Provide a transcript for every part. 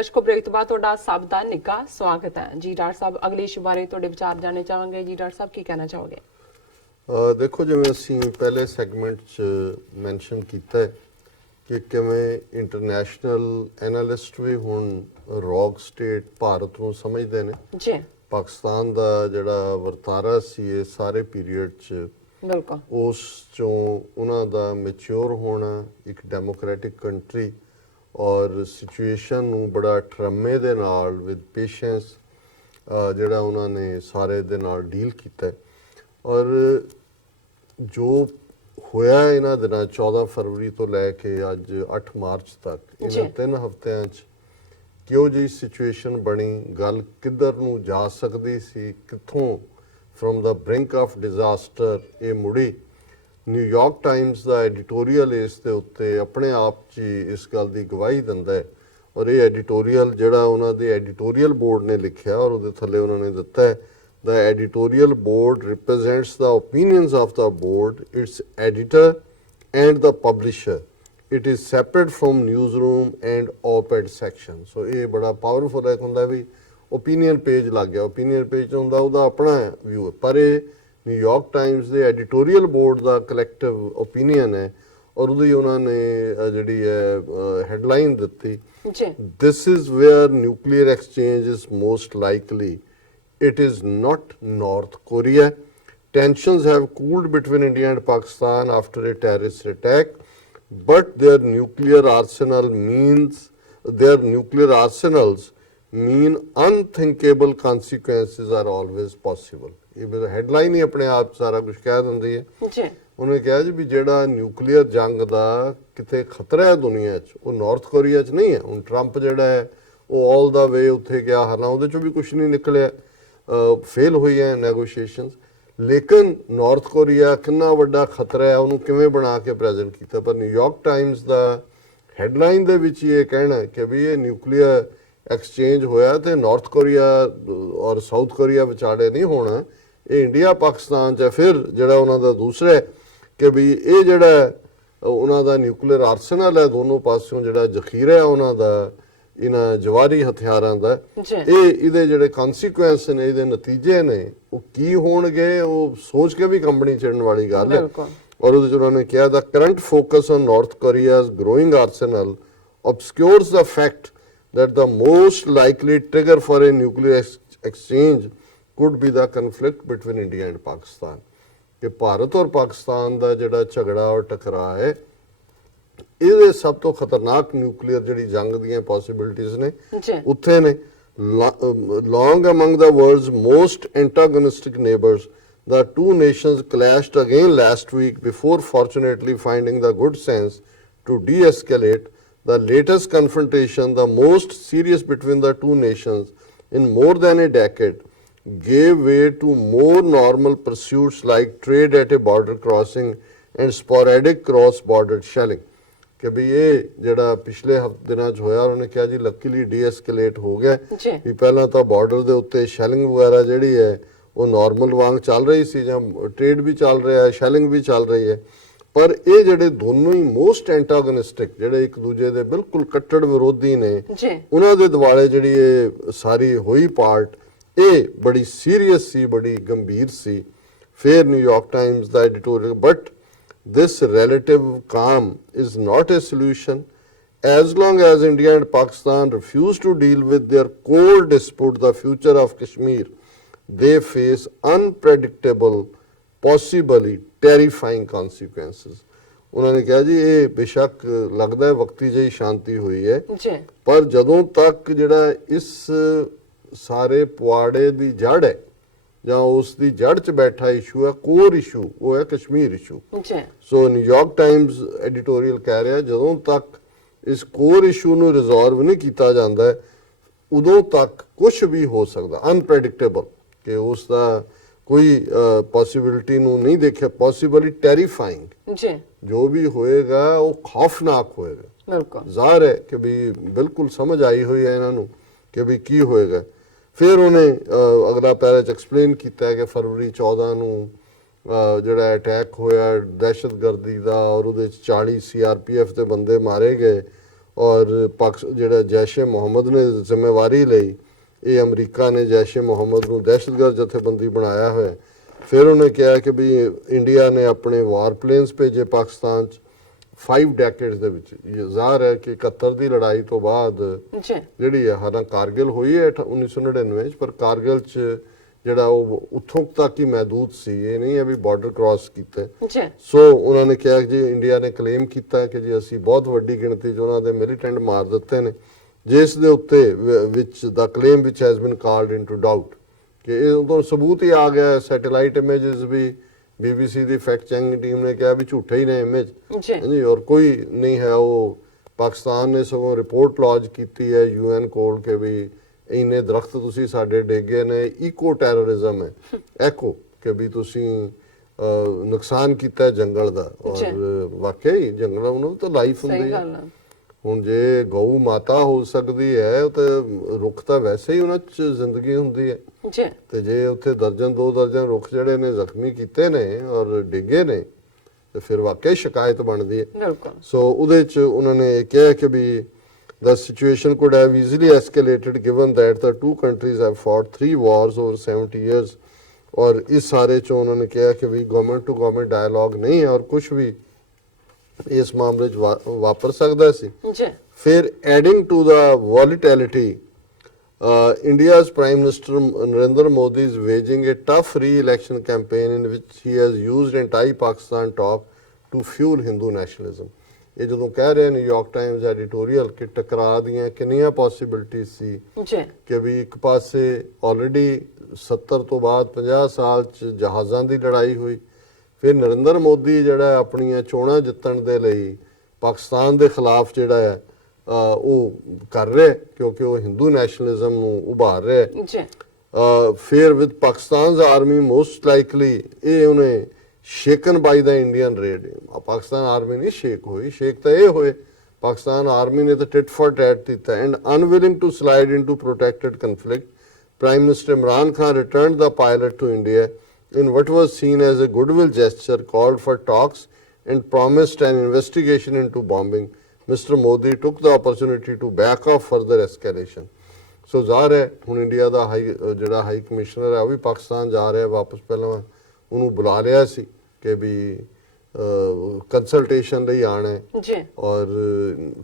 ਦਰਸ਼ਕੋ break ਤੋਂ ਬਾਅਦ ਤੁਹਾਡਾ ਸਭ ਦਾ ਨਿੱਘਾ ਸਵਾਗਤ ਹੈ ਜੀ। ਡਾਕਟਰ ਸਾਹਿਬ ਅਗਲੇ ਇਸ਼ੂ ਬਾਰੇ ਤੁਹਾਡੇ ਵਿਚਾਰ ਜਾਣਨੇ ਚਾਹਾਂਗੇ ਜੀ। ਡਾਕਟਰ ਸਾਹਿਬ ਕੀ ਕਹਿਣਾ ਚਾਹੋਗੇ? ਦੇਖੋ, ਜਿਵੇਂ ਅਸੀਂ ਪਹਿਲੇ ਸੈਗਮੈਂਟ 'ਚ ਮੈਂਸ਼ਨ ਕੀਤਾ ਹੈ ਕਿ ਕਿਵੇਂ ਇੰਟਰਨੈਸ਼ਨਲ ਐਨਾਲਿਸਟ ਵੀ ਹੁਣ ਰੌਕ ਸਟੇਟ ਭਾਰਤ ਨੂੰ ਸਮਝਦੇ ਨੇ ਜੀ। ਪਾਕਿਸਤਾਨ ਦਾ ਜਿਹੜਾ ਵਰਤਾਰਾ ਸੀ ਇਹ ਸਾਰੇ ਪੀਰੀਅਡ 'ਚ ਬਿਲਕੁਲ ਉਸ 'ਚੋਂ ਉਹਨਾਂ ਦਾ ਮੈਚਿਓਰ ਹੋਣਾ, ਇੱਕ ਡੈਮੋਕ੍ਰੈਟਿਕ ਕੰਟਰੀ ਔਰ ਸਿਚੁਏਸ਼ਨ ਨੂੰ ਬੜਾ ਠਰਮੇ ਦੇ ਨਾਲ ਵਿਦ ਪੇਸ਼ੈਂਸ ਜਿਹੜਾ ਉਹਨਾਂ ਨੇ ਸਾਰੇ ਦੇ ਨਾਲ ਡੀਲ ਕੀਤਾ। ਔਰ ਜੋ ਹੋਇਆ ਇਹਨਾਂ ਦਿਨਾਂ 14 ਫਰਵਰੀ ਤੋਂ ਲੈ ਕੇ ਅੱਜ 8 ਮਾਰਚ ਤੱਕ, ਇਹਨਾਂ 3 ਹਫ਼ਤਿਆਂ 'ਚ ਕਿਹੋ ਜਿਹੀ ਸਿਚੁਏਸ਼ਨ ਬਣੀ, ਗੱਲ ਕਿੱਧਰ ਨੂੰ ਜਾ ਸਕਦੀ ਸੀ, ਕਿੱਥੋਂ ਫਰੋਮ ਦਾ ਬ੍ਰਿੰਕ ਆਫ ਡਿਜ਼ਾਸਟਰ ਇਹ ਮੁੜੀ। ਨਿਊਯਾਰਕ ਟਾਈਮਸ ਦਾ ਐਡੀਟੋਰੀਅਲ ਇਸ ਦੇ ਉੱਤੇ ਆਪਣੇ ਆਪ 'ਚ ਇਸ ਗੱਲ ਦੀ ਗਵਾਹੀ ਦਿੰਦਾ ਹੈ। ਔਰ ਇਹ ਐਡੀਟੋਰੀਅਲ ਜਿਹੜਾ ਉਹਨਾਂ ਦੇ ਐਡੀਟੋਰੀਅਲ ਬੋਰਡ ਨੇ ਲਿਖਿਆ ਔਰ ਉਹਦੇ ਥੱਲੇ ਉਹਨਾਂ ਨੇ ਦਿੱਤਾ ਹੈ, the editorial board represents the opinions of the board, its editor and the publisher. It is separate from newsroom and op-ed section. So ਇਹ ਬੜਾ ਪਾਵਰਫੁਲ ਹੈ। ਹੁੰਦਾ ਵੀ ਓਪੀਨੀਅਨ ਪੇਜ ਲੱਗ ਗਿਆ, ਓਪੀਨੀਅਨ ਪੇਜ ਹੁੰਦਾ ਉਹਦਾ ਆਪਣਾ ਵਿਊ ਹੈ, ਪਰ ਇਹ ਨਿਊਯਾਰਕ ਟਾਈਮਸ ਦੇ ਐਡੀਟੋਰੀਅਲ ਬੋਰਡ ਦਾ ਕਲੈਕਟਿਵ ਓਪੀਨੀਅਨ ਹੈ। ਔਰ ਉਹਦੀ ਉਹਨਾਂ ਨੇ ਜਿਹੜੀ ਹੈ ਹੈਡਲਾਈਨ ਦਿੱਤੀ, this is where nuclear exchange is most likely. It is not North Korea. Tensions have cooled between India and Pakistan after a terrorist attack, but their nuclear arsenals mean unthinkable consequences are always possible. ਇਹ headline ਹੀ ਆਪਣੇ ਆਪ ਸਾਰਾ ਕੁਝ ਕਹਿ ਦਿੰਦੀ ਹੈ ਜੀ। ਉਹਨੇ ਕਿਹਾ ਜੀ ਵੀ ਜਿਹੜਾ ਨਿਊਕਲੀਅਰ ਜੰਗ ਦਾ ਕਿਤੇ ਖਤਰਾ ਹੈ ਦੁਨੀਆ 'ਚ, ਉਹ ਨਾਰਥ ਕੋਰੀਆ 'ਚ ਨਹੀਂ ਹੈ। ਹੁਣ ਟਰੰਪ ਜਿਹੜਾ ਹੈ ਉਹ ਆਲ ਦਾ ਵੇ ਉੱਥੇ ਗਿਆ, ਹਾਲਾਂ ਉਹਦੇ 'ਚੋਂ ਵੀ ਕੁਝ ਨਹੀਂ ਨਿਕਲਿਆ, ਫੇਲ ਹੋਈ ਹੈ ਨੈਗੋਸ਼ੀਏਸ਼ਨਸ। ਲੇਕਿਨ ਨਾਰਥ ਕੋਰੀਆ ਕਿੰਨਾ ਵੱਡਾ ਖਤਰਾ ਹੈ, ਉਹਨੂੰ ਕਿਵੇਂ ਬਣਾ ਕੇ ਪ੍ਰੈਜ਼ੈਂਟ ਕੀਤਾ। ਪਰ ਨਿਊਯਾਰਕ ਟਾਈਮਸ ਦਾ ਹੈਡਲਾਈਨ ਦੇ ਵਿੱਚ ਇਹ ਕਹਿਣਾ ਕਿ ਵੀ ਇਹ ਨਿਊਕਲੀਅਰ ਐਕਸਚੇਂਜ ਹੋਇਆ ਤੇ ਨਾਰਥ ਕੋਰੀਆ ਔਰ ਸਾਊਥ ਕੋਰੀਆ ਵਿਚਾਲੇ ਨਹੀਂ ਹੋਣਾ, ਇਹ ਇੰਡੀਆ ਪਾਕਿਸਤਾਨ 'ਚ। ਫਿਰ ਜਿਹੜਾ ਉਹਨਾਂ ਦਾ ਦੂਸਰਾ ਹੈ ਕਿ ਵੀ ਇਹ ਜਿਹੜਾ ਉਹਨਾਂ ਦਾ ਨਿਊਕਲੀਅਰ ਆਰਸਨਲ ਹੈ, ਦੋਨੋਂ ਪਾਸਿਓਂ ਜਿਹੜਾ ਜ਼ਖੀਰਾ ਹੈ ਉਹਨਾਂ ਦਾ ਇਹਨਾਂ ਜਵਾਰੀ ਹਥਿਆਰਾਂ ਦਾ, ਇਹਦੇ ਜਿਹੜੇ ਕਨਸੀਕੁਐਂਸ ਨੇ, ਇਹਦੇ ਨਤੀਜੇ ਨੇ, ਉਹ ਕੀ ਹੋਣਗੇ, ਉਹ ਸੋਚ ਕੇ ਵੀ ਕੰਬਣੀ ਚੜਨ ਵਾਲੀ ਗੱਲ ਹੈ। ਔਰ ਉਹਦੇ 'ਚ ਉਹਨਾਂ ਨੇ ਕਿਹਾ the current focus on North Korea's growing arsenal obscures the fact that the most likely trigger for a nuclear exchange could be the conflict between India and Pakistan. ਕਿ ਭਾਰਤ ਔਰ ਪਾਕਿਸਤਾਨ ਦਾ ਜਿਹੜਾ ਝਗੜਾ ਔਰ ਟਕਰਾਅ ਹੈ, ਇਹਦੇ ਸਭ ਤੋਂ ਖਤਰਨਾਕ ਨਿਊਕਲੀਅਰ ਜਿਹੜੀ ਜੰਗ ਦੀਆਂ ਪੋਸਿਬਿਲਿਟੀਜ਼ ਨੇ ਉੱਥੇ ਨੇ। Long among the world's most antagonistic neighbors, the two nations clashed again last week before fortunately finding the good sense to de-escalate. The latest confrontation, the most serious between the two nations in more than a decade, gave way to more normal pursuits like trade at a border crossing and sporadic cross-border shelling. ਕਿ ਵੀ ਇਹ ਜਿਹੜਾ ਪਿਛਲੇ ਦਿਨਾਂ 'ਚ ਹੋਇਆ, ਉਹਨੇ ਕਿਹਾ ਜੀ ਲੱਕੀਲੀ ਡੀ-ਐਸਕੇਲੇਟ ਹੋ ਗਿਆ ਵੀ ਪਹਿਲਾਂ ਤਾਂ ਬਾਰਡਰ ਦੇ ਉੱਤੇ ਸ਼ੈਲਿੰਗ ਵਗੈਰਾ ਜਿਹੜੀ ਹੈ ਉਹ ਨਾਰਮਲ ਵਾਂਗ ਚੱਲ ਰਹੀ ਸੀ, ਜਾਂ ਟ੍ਰੇਡ ਵੀ ਚੱਲ ਰਿਹਾ ਹੈ, ਸ਼ੈਲਿੰਗ ਵੀ ਚੱਲ ਰਹੀ ਹੈ। ਪਰ ਇਹ ਜਿਹੜੇ ਦੋਨੋਂ ਹੀ ਮੋਸਟ ਐਂਟਾਗੋਨਿਸਟਿਕ, ਜਿਹੜੇ ਇੱਕ ਦੂਜੇ ਦੇ ਬਿਲਕੁਲ ਕੱਟੜ ਵਿਰੋਧੀ ਨੇ, ਉਹਨਾਂ ਦੇ ਦੁਆਲੇ ਜਿਹੜੀ ਇਹ ਸਾਰੀ ਹੋਈ ਪਾਰਟ, ਇਹ ਬੜੀ ਸੀਰੀਅਸ ਸੀ, ਬੜੀ ਗੰਭੀਰ ਸੀ। ਫਿਰ New York Times the editorial, but this relative calm is not a solution. As long as India and Pakistan refuse to deal with their core dispute, the future of Kashmir, they face unpredictable, possibly terrifying consequences. ਉਹਨਾਂ ਨੇ ਕਿਹਾ ਜੀ ਇਹ ਬੇਸ਼ੱਕ ਲੱਗਦਾ ਹੈ ਵਕਤੀ ਜਿਹੀ ਸ਼ਾਂਤੀ ਹੋਈ ਹੈ, ਪਰ ਜਦੋਂ ਤੱਕ ਜਿਹੜਾ ਇਸ ਸਾਰੇ ਪੁਆੜੇ ਦੀ ਜੜ ਹੈ ਜਾਂ ਉਸ ਦੀ ਜੜ 'ਚ ਬੈਠਾ ਇਸ਼ੂ ਹੈ, ਕੋਰ ਇਸ਼ੂ, ਉਹ ਹੈ ਕਸ਼ਮੀਰ ਇਸ਼ੂ। ਸੋ ਨਿਊਯਾਰਕ ਟਾਈਮਸ ਐਡੀਟੋਰੀਅਲ ਕਹਿ ਰਿਹਾ ਜਦੋਂ ਤੱਕ ਇਸ ਕੋਰ ਇਸ਼ੂ ਨੂੰ ਰਿਜ਼ੋਲਵ ਨਹੀਂ ਕੀਤਾ ਜਾਂਦਾ, ਉਦੋਂ ਤੱਕ ਕੁਝ ਵੀ ਹੋ ਸਕਦਾ, ਅਨਪ੍ਰੈਡਿਕਟੇਬਲ, ਕਿ ਉਸ ਦਾ ਕੋਈ ਪੋਸੀਬਿਲਿਟੀ ਨੂੰ ਨਹੀਂ ਦੇਖਿਆ, ਪੋਸੀਬਲੀ ਟੈਰੀਫਾਈਂਗ, ਜੋ ਵੀ ਹੋਏਗਾ ਉਹ ਖੌਫਨਾਕ ਹੋਏਗਾ। ਜ਼ਾਹਰ ਹੈ ਕਿ ਵੀ ਬਿਲਕੁਲ ਸਮਝ ਆਈ ਹੋਈ ਹੈ ਇਹਨਾਂ ਨੂੰ ਕਿ ਵੀ ਕੀ ਹੋਏਗਾ। ਫਿਰ ਉਹਨੇ ਅਗਲਾ ਪੈਰਾ 'ਚ ਐਕਸਪਲੇਨ ਕੀਤਾ ਕਿ ਫਰਵਰੀ 14 ਨੂੰ ਜਿਹੜਾ ਅਟੈਕ ਹੋਇਆ ਦਹਿਸ਼ਤਗਰਦੀ ਦਾ, ਔਰ ਉਹਦੇ 'ਚ 40 CRPF ਦੇ ਬੰਦੇ ਮਾਰੇ ਗਏ, ਔਰ ਜਿਹੜਾ ਜੈਸ਼-ਏ ਮੁਹੰਮਦ ਨੇ ਜ਼ਿੰਮੇਵਾਰੀ ਲਈ, ਇਹ ਅਮਰੀਕਾ ਨੇ ਜੈਸ਼-ਏ ਮੁਹੰਮਦ ਨੂੰ ਦਹਿਸ਼ਤਗਰਦ ਜਥੇਬੰਦੀ ਬਣਾਇਆ ਹੋਇਆ। ਫਿਰ ਉਹਨੇ ਕਿਹਾ ਕਿ ਵੀ ਇੰਡੀਆ ਨੇ ਆਪਣੇ ਵਾਰ ਪਲੇਨਸ ਭੇਜੇ ਪਾਕਿਸਤਾਨ 'ਚ 5 ਡੈਕੇਡਸ ਦੇ ਵਿੱਚ। ਇਹ ਜ਼ਾਹਰ ਹੈ ਕਿ 71 ਦੀ ਲੜਾਈ ਤੋਂ ਬਾਅਦ ਜਿਹੜੀ ਹੈ, ਹਾਲਾਂ ਕਾਰਗਿਲ ਹੋਈ ਹੈ 1999 'ਚ, ਪਰ ਕਾਰਗਿਲ 'ਚ ਜਿਹੜਾ ਉਹ ਉੱਥੋਂ ਤੱਕ ਹੀ ਮਹਿਦੂਦ ਸੀ, ਇਹ ਨਹੀਂ ਹੈ ਵੀ ਬਾਰਡਰ ਕ੍ਰਾਸ ਕੀਤਾ। ਸੋ ਉਹਨਾਂ ਨੇ ਕਿਹਾ ਕਿ ਇੰਡੀਆ ਨੇ ਕਲੇਮ ਕੀਤਾ ਕਿ ਜੀ ਅਸੀਂ ਬਹੁਤ ਵੱਡੀ ਗਿਣਤੀ 'ਚ ਉਹਨਾਂ ਦੇ ਮਿਲੀਟੈਂਟ ਮਾਰ ਦਿੱਤੇ ਨੇ, ਜਿਸ ਦੇ ਉੱਤੇ ਵਿੱਚ ਦਾ claim which has been called into doubt, ਕਿ ਇਹ ਉਦੋਂ ਸਬੂਤ ਹੀ ਆ ਗਿਆ। ਸੈਟੇਲਾਈਟ ਇਮੇजेस ਵੀ BBC ਦੀ ਫੈਕਟ ਚੈਕਿੰਗ ਟੀਮ ਨੇ ਕਿਹਾ ਵੀ ਝੂਠੇ ਹੀ ਨੇ ਇਮੇਜ ਜੀ, ਔਰ ਕੋਈ ਨਹੀਂ ਹੈ। ਉਹ ਪਾਕਿਸਤਾਨ ਨੇ ਸਗੋਂ ਰਿਪੋਰਟ ਲੌਂਚ ਕੀਤੀ ਹੈ UN ਕੋਲ ਕਿ ਵੀ ਇੰਨੇ ਦਰਖਤ ਤੁਸੀਂ ਸਾਡੇ ਡੇਗੇ ਨੇ, ਇਕੋ ਟੈਰਰਿਜ਼ਮ ਹੈ, ਐਕੋ, ਕਿ ਵੀ ਤੁਸੀਂ ਨੁਕਸਾਨ ਕੀਤਾ ਜੰਗਲ ਦਾ। ਔਰ ਵਾਕਈ ਜੰਗਲਾਂ ਨੂੰ ਤਾਂ ਲਾਈਫ ਹੁੰਦੀ ਹੈ। ਹੁਣ ਜੇ ਗਊ ਮਾਤਾ ਹੋ ਸਕਦੀ ਹੈ ਤਾਂ ਰੁੱਖ ਤਾਂ ਵੈਸੇ ਹੀ ਉਹਨਾਂ 'ਚ ਜ਼ਿੰਦਗੀ ਹੁੰਦੀ ਹੈ, ਤੇ ਜੇ ਉੱਥੇ ਦਰਜਨ 2 ਦਰਜਨ ਰੁੱਖ ਜਿਹੜੇ ਨੇ ਜ਼ਖਮੀ ਕੀਤੇ ਨੇ ਔਰ ਡਿੱਗੇ ਨੇ, ਤੇ ਫਿਰ ਵਾਕਈ ਸ਼ਿਕਾਇਤ ਬਣਦੀ ਹੈ। ਸੋ ਉਹਦੇ 'ਚ ਉਹਨਾਂ ਨੇ ਕਿਹਾ ਕਿ ਵੀ the situation could have easily escalated given that the two countries have fought 3 wars over 70 years। ਔਰ ਇਸ ਸਾਰੇ 'ਚ ਉਹਨਾਂ ਨੇ ਕਿਹਾ ਕਿ ਵੀ ਗਵਰਨਮੈਂਟ ਟੂ ਗਵਰਨਮੈਂਟ ਡਾਇਲੌਗ ਨਹੀਂ ਹੈ ਔਰ ਕੁਝ ਵੀ ਇਸ ਮਾਮਲੇ 'ਚ ਵਾਪਰ ਸਕਦਾ ਸੀ। ਫਿਰ adding to the volatility, India's Prime Minister Narendra Modi is waging a tough re-election campaign in which he has used anti-Pakistan talk to fuel Hindu nationalism। ਇਹ ਜਦੋਂ ਕਹਿ ਰਹੇ ਨਿਊਯਾਰਕ ਟਾਈਮਜ਼ ਐਡੀਟੋਰੀਅਲ ਕਿ ਟਕਰਾਅ ਦੀਆਂ ਕਿੰਨੀਆਂ ਪੋਸੀਬਿਲਿਟੀਜ਼ ਸੀ, ਕਿ ਵੀ ਇੱਕ ਪਾਸੇ ਆਲਰੇਡੀ 70 ਤੋਂ ਬਾਅਦ 50 ਸਾਲ 'ਚ ਜਹਾਜ਼ਾਂ ਦੀ ਲੜਾਈ ਹੋਈ, ਫਿਰ ਨਰਿੰਦਰ ਮੋਦੀ ਜਿਹੜਾ ਆਪਣੀਆਂ ਚੋਣਾਂ ਜਿੱਤਣ ਦੇ ਲਈ ਪਾਕਿਸਤਾਨ ਦੇ ਖਿਲਾਫ ਜਿਹੜਾ ਹੈ ਉਹ ਕਰ ਰਿਹਾ, ਕਿਉਂਕਿ ਉਹ ਹਿੰਦੂ ਨੈਸ਼ਨਲਿਜ਼ਮ ਨੂੰ ਉਭਾਰ ਰਿਹਾ। ਫਿਰ with Pakistan army most likely ਇਹ ਉਹਨੇ shaken by the Indian raid. Pakistan army ਨਹੀਂ ਸ਼ੇਕ ਹੋਈ, ਸ਼ੇਕ ਤਾਂ ਇਹ ਹੋਏ ਪਾਕਿਸਤਾਨ ਆਰਮੀ ਨੇ ਤਾਂ ਟਿਟ ਫॉर ਟੈਟ ਕੀਤਾ। And unwilling to slide into protracted conflict, prime minister Imran Khan returned the pilot to India in what was seen as a goodwill gesture, called for talks and promised an investigation into bombing. Mr. Modi took the opportunity to back off further escalation. So ਜ਼ਾਹਰ ਹੈ ਹੁਣ India ਦਾ ਜਿਹੜਾ high commissioner ਹੈ ਉਹ ਵੀ ਪਾਕਿਸਤਾਨ ਜਾ ਰਿਹਾ ਵਾਪਸ। ਪਹਿਲਾਂ ਉਹਨੂੰ ਬੁਲਾ ਲਿਆ ਸੀ ਕਿ ਵੀ ਕੰਸਲਟੇਸ਼ਨ ਲਈ ਆਣਾ ਹੈ, ਔਰ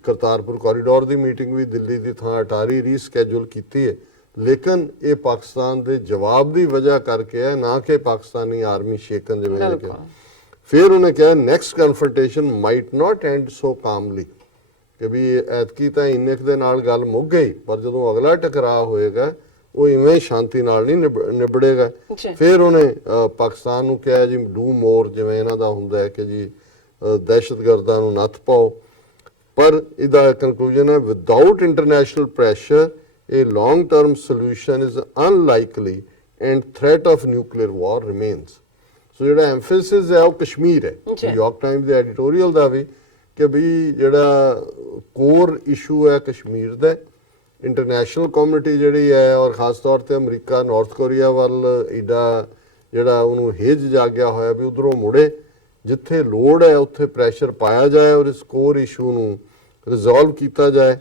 ਕਰਤਾਰਪੁਰ ਕੋਰੀਡੋਰ ਦੀ ਮੀਟਿੰਗ ਵੀ ਦਿੱਲੀ ਦੀ ਥਾਂ ਅਟਾਰੀ ਰੀਸਕੈਜੂਲ ਕੀਤੀ ਹੈ। ਲੇਕਿਨ ਇਹ ਪਾਕਿਸਤਾਨ ਦੇ ਜਵਾਬ ਦੀ ਵਜ੍ਹਾ ਕਰਕੇ ਹੈ, ਨਾ ਕਿ ਪਾਕਿਸਤਾਨੀ ਆਰਮੀ ਸ਼ੇਕਨ ਜਿਵੇਂ ਨੇ ਕਿਹਾ। ਫਿਰ ਉਹਨੇ ਕਿਹਾ next confrontation might not end so calmly, ਕਿ ਵੀ ਐਤਕੀ ਤਾਂ ਇੰਨੇ ਦੇ ਨਾਲ ਗੱਲ ਮੁੱਕ ਗਈ, ਪਰ ਜਦੋਂ ਅਗਲਾ ਟਕਰਾਅ ਹੋਏਗਾ ਉਹ ਇਵੇਂ ਸ਼ਾਂਤੀ ਨਾਲ ਨਹੀਂ ਨਿਬੜੇਗਾ। ਫਿਰ ਉਹਨੇ ਪਾਕਿਸਤਾਨ ਨੂੰ ਕਿਹਾ ਜੀ ਡੂ ਮੋਰ, ਜਿਵੇਂ ਇਹਨਾਂ ਦਾ ਹੁੰਦਾ ਹੈ ਕਿ ਜੀ ਦਹਿਸ਼ਤਗਰਦਾਂ ਨੂੰ ਨੱਥ ਪਾਓ। ਪਰ ਇਹਦਾ ਕਨਕਲੂਜਨ ਹੈ without international pressure a long-term solution is unlikely and threat of nuclear war remains। ਸੋ ਜਿਹੜਾ ਐਮਫੈਸਿਸ ਹੈ ਉਹ ਕਸ਼ਮੀਰ ਹੈ। ਨਿਊਯਾਰਕ ਟਾਈਮਜ਼ ਦੇ ਐਡੀਟੋਰੀਅਲ ਦਾ ਵੀ ਕਿ ਵੀ ਜਿਹੜਾ ਕੋਰ ਇਸ਼ੂ ਹੈ ਕਸ਼ਮੀਰ ਦਾ, ਇੰਟਰਨੈਸ਼ਨਲ ਕਮਿਊਨਿਟੀ ਜਿਹੜੀ ਹੈ ਔਰ ਖਾਸ ਤੌਰ ਤੇ ਅਮਰੀਕਾ ਨਾਰਥ ਕੋਰੀਆ ਵੱਲ ਏਡਾ ਜਿਹੜਾ ਉਹਨੂੰ ਹੇਜ ਜਾਗਿਆ ਹੋਇਆ ਵੀ ਉਧਰੋਂ ਮੁੜੇ, ਜਿੱਥੇ ਲੋੜ ਹੈ ਉੱਥੇ ਪ੍ਰੈਸ਼ਰ ਪਾਇਆ ਜਾਏ ਔਰ ਇਸ ਕੋਰ ਇਸ਼ੂ ਨੂੰ ਰਿਜ਼ੋਲਵ ਕੀਤਾ ਜਾਏ।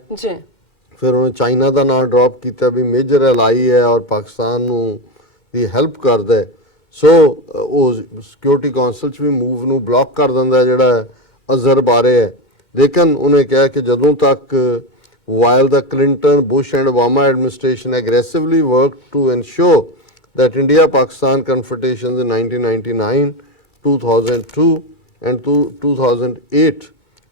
ਫਿਰ ਉਹਨੇ ਚਾਈਨਾ ਦਾ ਨਾਮ ਡ੍ਰੌਪ ਕੀਤਾ ਵੀ ਮੇਜਰ ਐਲਾਈ ਹੈ ਔਰ ਪਾਕਿਸਤਾਨ ਨੂੰ ਦੀ ਹੈਲਪ ਕਰਦਾ ਹੈ। ਸੋ ਉਹ ਸਿਕਿਉਰਿਟੀ ਕਾਉਂਸਲ 'ਚ ਵੀ ਮੂਵ ਨੂੰ ਬਲੌਕ ਕਰ ਦਿੰਦਾ ਜਿਹੜਾ ਅਜ਼ਹਰ ਬਾਰੇ ਹੈ। ਲੇਕਿਨ ਉਹਨੇ ਕਿਹਾ ਕਿ ਜਦੋਂ ਤੱਕ while the Clinton, Bush and Obama administration aggressively worked to ensure that India-Pakistan confrontations in 1999, 2002 and 2008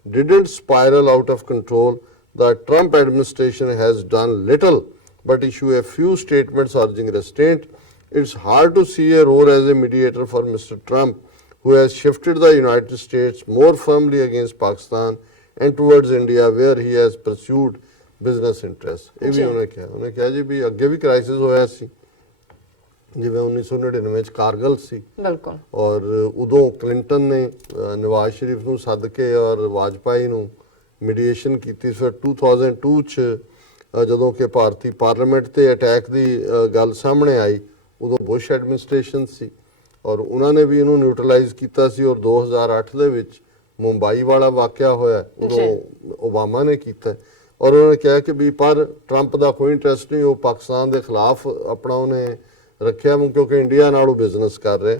didn't spiral out of control, the Trump administration has done little but issue a few statements urging restraint. It's hard to see a role as a mediator for Mr. Trump, who has shifted the United States more firmly against Pakistan and towards India, where he has pursued business interests। ਇਹ ਵੀ ਉਹਨੇ ਕਿਹਾ ਜੀ ਵੀ ਅੱਗੇ ਵੀ crisis ਹੋਇਆ ਸੀ, ਜਿਵੇਂ 1999 ਚ ਕਾਰਗਲ ਸੀ, ਬਿਲਕੁਲ, ਔਰ ਉਦੋਂ ਕਲਿੰਟਨ ਨੇ ਨਵਾਜ਼ ਸ਼ਰੀਫ ਨੂੰ ਸੱਦ ਕੇ ਔਰ ਵਾਜਪਾਈ ਨੂੰ ਮੀਡੀਏਸ਼ਨ ਕੀਤੀ। ਫਿਰ 2002 ਚ ਜਦੋਂ ਕਿ ਭਾਰਤੀ ਪਾਰਲੀਮੈਂਟ ਤੇ ਅਟੈਕ ਦੀ ਗੱਲ ਸਾਹਮਣੇ ਆਈ, ਉਦੋਂ ਬੁਸ਼ ਐਡਮਿਨਿਸਟ੍ਰੇਸ਼ਨ ਸੀ ਔਰ ਉਹਨਾਂ ਨੇ ਵੀ ਇਹਨੂੰ ਨਿਊਟਰਲਾਈਜ਼ ਕੀਤਾ ਸੀ। ਔਰ 2008 ਦੇ ਵਿੱਚ ਮੁੰਬਈ ਵਾਲਾ ਵਾਕਿਆ ਹੋਇਆ, ਉਦੋਂ ਓਬਾਮਾ ਨੇ ਕੀਤਾ। ਔਰ ਉਹਨਾਂ ਨੇ ਕਿਹਾ ਕਿ ਵੀ ਪਰ ਟਰੰਪ ਦਾ ਕੋਈ ਇੰਟਰਸਟ ਨਹੀਂ, ਉਹ ਪਾਕਿਸਤਾਨ ਦੇ ਖਿਲਾਫ ਆਪਣਾ ਉਹਨੇ ਰੱਖਿਆ ਕਿਉਂਕਿ ਇੰਡੀਆ ਨਾਲ ਉਹ ਬਿਜ਼ਨਸ ਕਰ ਰਿਹਾ।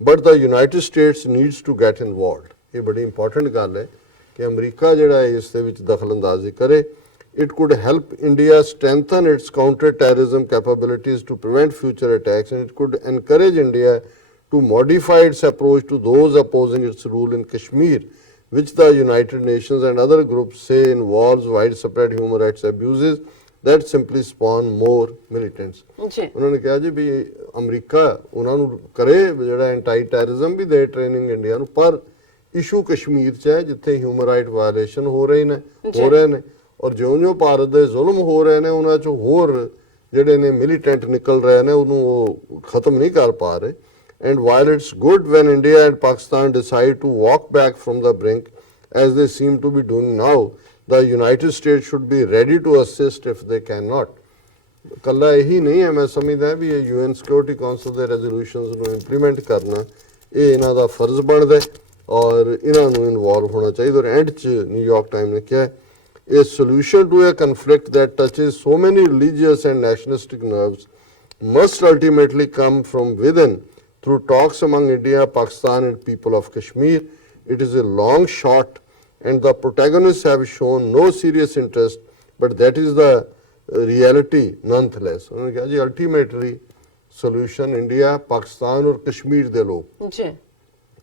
But the United States needs to get involved. ਇਹ ਬੜੀ ਇੰਪੋਰਟੈਂਟ ਗੱਲ ਹੈ ਕਿ ਅਮਰੀਕਾ ਜਿਹੜਾ ਹੈ ਇਸ ਦੇ ਵਿੱਚ ਦਖਲਅੰਦਾਜ਼ੀ ਕਰੇ। It could help India strengthen its counter-terrorism capabilities to prevent future attacks, and it could encourage India to modify its approach to those opposing its rule in Kashmir, which the United Nations and other groups say involves widespread human rights abuses that simply spawn more militants. ਉਹਨਾਂ ਨੇ ਕਿਹਾ ਜੀ ਵੀ America ਉਹਨਾਂ ਨੂੰ ਕਰੇ ਜਿਹੜਾ anti terrorism ਵੀ ਦੇ training India ਨੂੰ, ਪਰ ਇਸ਼ੂ ਕਸ਼ਮੀਰ 'ਚ ਹੈ ਜਿੱਥੇ ਹਿਊਮਨ ਰਾਈਟ ਵਾਇਲੇਸ਼ਨ ਹੋ ਰਹੇ ਨੇ ਔਰ ਜਿਉਂ-ਜਿਉਂ ਭਾਰਤ ਦੇ ਜ਼ੁਲਮ ਹੋ ਰਹੇ ਨੇ ਉਹਨਾਂ 'ਚੋਂ ਹੋਰ ਜਿਹੜੇ ਨੇ ਮਿਲੀਟੈਂਟ ਨਿਕਲ ਰਹੇ ਨੇ ਉਹਨੂੰ ਉਹ ਖਤਮ ਨਹੀਂ ਕਰ ਪਾ ਰਹੇ। And while it's good when India and Pakistan decide to walk back from the brink, as they seem to be doing now, the United States should be ready to assist if they cannot. ਕੱਲਾ ਇਹੀ ਨਹੀਂ ਹੈ, ਮੈਂ ਸਮਝਦਾ ਵੀ ਇਹ UN Security Council ਦੇ ਰੈਜ਼ੋਲੂਸ਼ਨਸ ਨੂੰ implement ਕਰਨਾ ਇਹ ਇਹਨਾਂ ਦਾ ਫਰਜ਼ ਬਣਦਾ ਔਰ ਇਹਨਾਂ ਨੂੰ ਇਨਵੋਲਵ ਹੋਣਾ ਚਾਹੀਦਾ। ਔਰ ਐਂਡ 'ਚ ਨਿਊਯਾਰਕ ਟਾਈਮ ਨੇ ਕਿਹਾ a solution to a conflict that touches so many religious and nationalistic nerves must ultimately come from within through talks among India, Pakistan and people of Kashmir. It is a long shot and the protagonists have shown no serious interest, but that is the reality nonetheless. उन्होंने कहा जी ultimately solution India, Pakistan और कश्मीर ਦੇ ਲੋਕ ਜੀ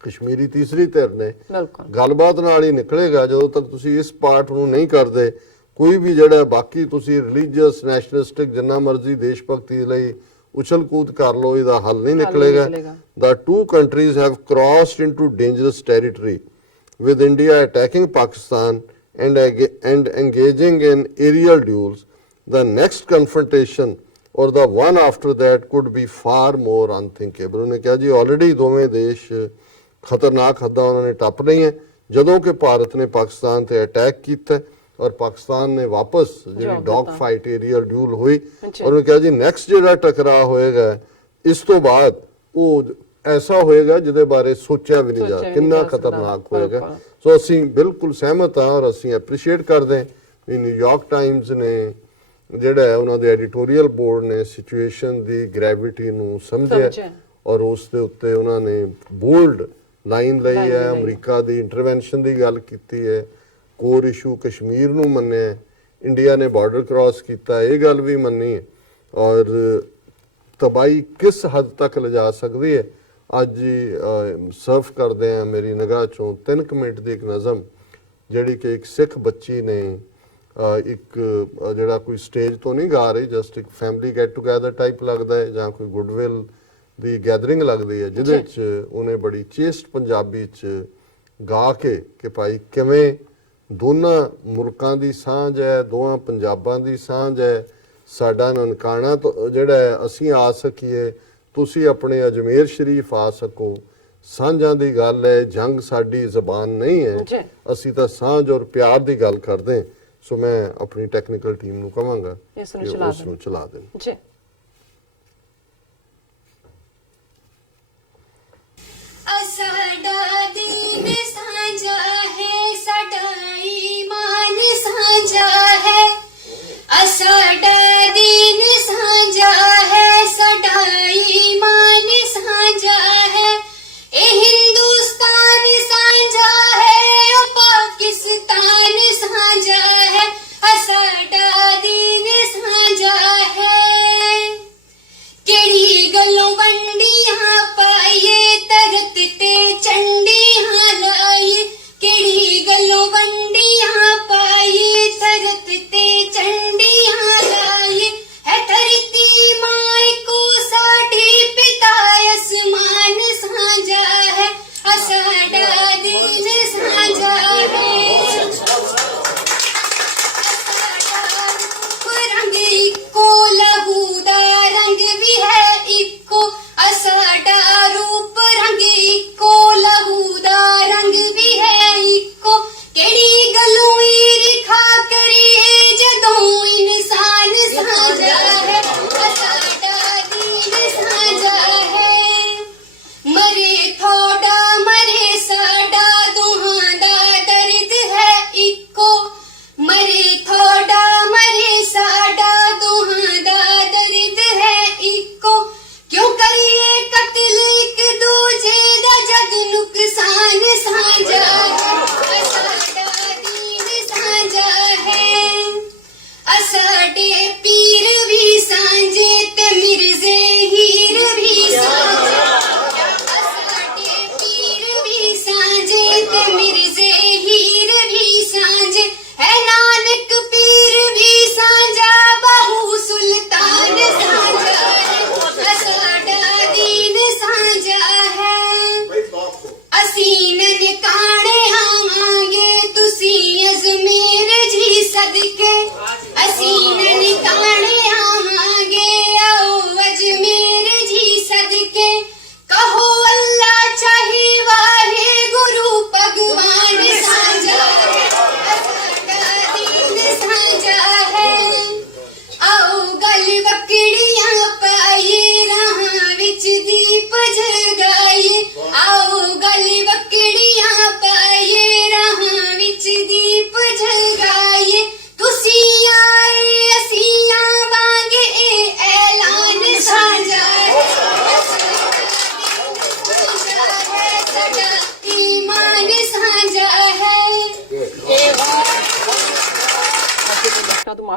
ਕਸ਼ਮੀਰੀ ਤੀਸਰੀ ਧਿਰ ਨੇ ਬਿਲਕੁਲ ਗੱਲਬਾਤ ਨਾਲ ਹੀ ਨਿਕਲੇਗਾ। ਜਦੋਂ ਤੱਕ ਤੁਸੀਂ ਇਸ ਪਾਰਟ ਨੂੰ ਨਹੀਂ ਕਰਦੇ ਕੋਈ ਵੀ ਜਿਹੜਾ ਬਾਕੀ ਤੁਸੀਂ ਰਿਲੀਜੀਅਸ ਨੈਸ਼ਨਲਿਸਟਿਕ ਜਿੰਨਾ ਮਰਜ਼ੀ ਦੇਸ਼ ਭਗਤੀ ਲਈ ਉਛਲ ਕੂਦ ਕਰ ਲਓ ਇਹਦਾ ਹੱਲ ਨਹੀਂ ਨਿਕਲੇਗਾ। The two countries have crossed into dangerous territory with India attacking Pakistan and engaging in aerial duels. The next confrontation or the one after that could be far more unthinkable. ਉਹਨੇ ਕਿਹਾ ਜੀ ਆਲਰੇਡੀ ਦੋਵੇਂ ਦੇਸ਼ ਖਤਰਨਾਕ ਹੱਦਾਂ ਉਹਨਾਂ ਨੇ ਟੱਪ ਲਈਆਂ ਜਦੋਂ ਕਿ ਭਾਰਤ ਨੇ ਪਾਕਿਸਤਾਨ ਤੇ ਅਟੈਕ ਕੀਤਾ ਔਰ ਪਾਕਿਸਤਾਨ ਨੇ ਵਾਪਸ ਜਿਹੜੀ ਡੌਗ ਫਾਈਟ ਏਰੀਅਲ ਡਿਊਲ ਹੋਈ ਔਰ ਉਹਨੇ ਕਿਹਾ ਜੀ ਨੈਕਸਟ ਜਿਹੜਾ ਟਕਰਾਅ ਹੋਏਗਾ ਇਸ ਤੋਂ ਬਾਅਦ ਉਹ ਐਸਾ ਹੋਏਗਾ ਜਿਹਦੇ ਬਾਰੇ ਸੋਚਿਆ ਵੀ ਨਹੀਂ ਜਾ ਕਿੰਨਾ ਖਤਰਨਾਕ ਹੋਏਗਾ। ਸੋ ਅਸੀਂ ਬਿਲਕੁਲ ਸਹਿਮਤ ਹਾਂ ਔਰ ਅਸੀਂ ਐਪਰੀਸ਼ੀਏਟ ਕਰਦੇ ਹਾਂ ਵੀ ਨਿਊਯਾਰਕ ਟਾਈਮਜ਼ ਨੇ ਜਿਹੜਾ ਹੈ ਉਹਨਾਂ ਦੇ ਐਡੀਟੋਰੀਅਲ ਬੋਰਡ ਨੇ ਸਿਚੁਏਸ਼ਨ ਦੀ ਗ੍ਰੈਵਿਟੀ ਨੂੰ ਸਮਝਿਆ ਔਰ ਉਸ ਦੇ ਉੱਤੇ ਉਹਨਾਂ ਨੇ ਬੋਲਡ ਲਾਈਨ ਲਈ ਹੈ। ਅਮਰੀਕਾ ਦੀ ਇੰਟਰਵੈਂਸ਼ਨ ਦੀ ਗੱਲ ਕੀਤੀ ਹੈ, ਕੋਰ ਇਸ਼ੂ ਕਸ਼ਮੀਰ ਨੂੰ ਮੰਨਿਆ, ਇੰਡੀਆ ਨੇ ਬਾਰਡਰ ਕ੍ਰਾਸ ਕੀਤਾ ਇਹ ਗੱਲ ਵੀ ਮੰਨੀ ਹੈ ਔਰ ਤਬਾਹੀ ਕਿਸ ਹੱਦ ਤੱਕ ਲਿਜਾ ਸਕਦੀ ਹੈ। ਅੱਜ ਸਰਫ ਕਰਦੇ ਆ ਮੇਰੀ ਨਿਗਾਹ ਚੋਂ 3 ਮਿੰਟ ਦੀ ਇੱਕ ਨਜ਼ਮ ਜਿਹੜੀ ਕਿ ਇੱਕ ਸਿੱਖ ਬੱਚੀ ਨੇ ਇੱਕ ਜਿਹੜਾ ਕੋਈ ਸਟੇਜ ਤੋਂ ਨਹੀਂ ਗਾ ਰਹੀ, ਜਸਟ ਇੱਕ ਫੈਮਿਲੀ ਗੈਟ ਟੂਗੇਦਰ ਟਾਈਪ ਲੱਗਦਾ ਹੈ ਜਾਂ ਕੋਈ ਗੁੱਡਵਿਲ ਦੀ ਗੈਦਰਿੰਗ ਲੱਗਦੀ ਹੈ ਜਿਹਦੇ 'ਚ ਉਹਨੇ ਬੜੀ ਚੇਸਟ ਪੰਜਾਬੀ 'ਚ ਗਾ ਕੇ ਕਿ ਭਾਈ ਕਿਵੇਂ ਦੋਨਾਂ ਮੁਲਕਾਂ ਦੀ ਸਾਂਝ ਹੈ, ਦੋਹਾਂ ਪੰਜਾਬਾਂ ਦੀ ਸਾਂਝ ਹੈ, ਸਾਡਾ ਨਨਕਾਣਾ ਤੋਂ ਜਿਹੜਾ ਹੈ ਅਸੀਂ ਆ ਸਕੀਏ, ਤੁਸੀਂ ਆਪਣੇ ਅਜਮੇਰ ਸ਼ਰੀਫ ਆ ਸਕੋ, ਸਾਂਝਾਂ ਦੀ ਗੱਲ ਹੈ, ਜੰਗ ਸਾਡੀ ਜ਼ਬਾਨ ਨਹੀਂ ਹੈ, ਅਸੀਂ ਤਾਂ ਸਾਂਝ ਔਰ ਪਿਆਰ ਦੀ ਗੱਲ ਕਰਦੇ ਹਾਂ। ਸੋ ਮੈਂ ਆਪਣੀ ਟੈਕਨੀਕਲ ਟੀਮ ਨੂੰ ਕਹਾਂਗਾ ਇਸ ਨੂੰ ਚਲਾ ਦੇਣ ਜੀ। ਸਾਡਾ ਦੀਨ ਸਾਂਝਾ ਹੈ, ਸਾਡਾ ਈਮਾਨ ਸਾਂਝਾ ਹੈ, ਸਾਡਾ ਦੀਨ ਸਾਂਝਾ ਹੈ, ਸਾਡਾ ਈਮਾਨ ਸਾਂਝਾ ਹੈ, ਇਹ ਹਿੰਦੁਸਤਾਨ ਸਾਂਝਾ ਹੈ, ਉਹ ਪਾਕਿਸਤਾਨ ਸਾਂਝਾ ਹੈ, ਸਾਡਾ ਦੀਨ ਸਾਂਝਾ ਹੈ। ਕਿਹੜੀ ਗੱਲੋਂ ਵੰਡੀਆਂ ਪਾਈਏ ਤਰਤ ਤੇ ਚੰਡੀਆਂ ਲਾ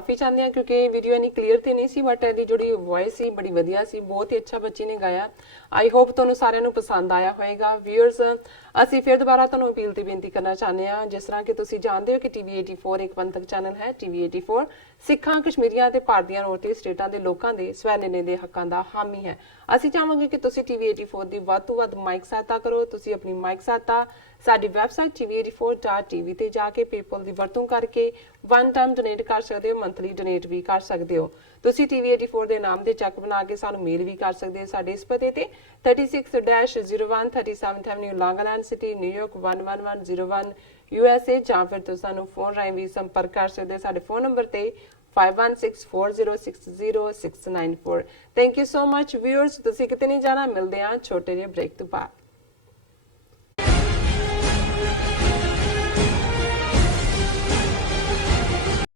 ਮਾਫੀ ਚਾਹੁੰਦੇ ਹਾਂ ਕਿਉਂਕਿ ਵੀਡੀਓ ਇਨੀ ਕਲੀਅਰ ਤੇ ਨਹੀਂ ਸੀ, ਬਟ ਇਹਦੀ ਜਿਹੜੀ ਵੌਇਸ ਸੀ ਬੜੀ ਵਧੀਆ ਸੀ, ਬਹੁਤ ਹੀ ਅੱਛਾ ਬੱਚੀ ਨੇ ਗਾਇਆ। ਆਈ ਹੋਪ ਤੁਹਾਨੂੰ ਸਾਰਿਆਂ ਨੂੰ ਪਸੰਦ ਆਇਆ ਹੋਵੇਗਾ। ਵਿਊਅਰਸ, ਅਸੀਂ ਫਿਰ ਦੁਬਾਰਾ ਤੁਹਾਨੂੰ ਅਪੀਲ ਤੇ ਬੇਨਤੀ ਕਰਨਾ ਚਾਹੁੰਦੇ ਹਾਂ, ਜਿਸ ਤਰ੍ਹਾਂ ਕਿ ਤੁਸੀਂ ਜਾਣਦੇ ਹੋ ਕਿ TV 84 ਇੱਕ ਪੰਥਕ ਚੈਨਲ ਹੈ। TV 84 ਸਿੱਖਾਂ, ਕਸ਼ਮੀਰੀਆਂ ਤੇ ਭਾਰਤੀਆਂ ਨੌਰਥ ਸਟੇਟਾਂ ਦੇ ਲੋਕਾਂ ਦੇ ਸਵੈ ਨਿਰਣੇ ਦੇ ਹੱਕਾਂ ਦਾ ਹਾਮੀ ਹੈ। ਅਸੀਂ ਚਾਹਾਂਗੇ ਕਿ ਤੁਸੀਂ TV 84 ਦੀ ਵੱਧ ਤੋਂ ਵੱਧ ਮਾਈਕ ਸਹਾਇਤਾ ਕਰੋ। ਤੁਸੀਂ ਆਪਣੀ ਮਾਈਕ ਸਹਾਇਤਾ ਸਾਡੀ ਵੈਬਸਾਈਟ tv84.tv ਤੇ ਜਾ ਕੇ PayPal ਦੀ ਵਰਤੋਂ ਕਰਕੇ ਵਨ ਟਾਈਮ ਡੋਨੇਟ ਕਰ ਸਕਦੇ ਹੋ, ਮੰਥਲੀ ਡੋਨੇਟ ਵੀ ਕਰ ਸਕਦੇ ਹੋ। ਤੁਸੀਂ TV 84 ਦੇ ਨਾਮ ਦੇ ਚੈੱਕ ਬਣਾ ਕੇ ਸਾਨੂੰ ਮੇਲ ਵੀ ਕਰ ਸਕਦੇ ਹੋ ਸਾਡੇ ਇਸ ਪਤੇ ਤੇ 36-01 37th Avenue, Long Island City, New York 11101 USA, ਜਾਂ ਫਿਰ ਤੁਸੀਂ ਸਾਨੂੰ ਫੋਨ ਰਾਹੀਂ ਵੀ ਸੰਪਰਕ ਕਰ ਸਕਦੇ ਹੋ ਸਾਡੇ ਫੋਨ ਨੰਬਰ ਤੇ 5164060694। Thank you so much viewers. ਤੁਸੀਂ ਕਿਤੇ ਨਹੀਂ ਜਾਣਾ, ਮਿਲਦੇ ਹਾਂ ਛੋਟੇ ਜਿਹੇ ਬ੍ਰੇਕ ਤੋਂ ਬਾਅਦ।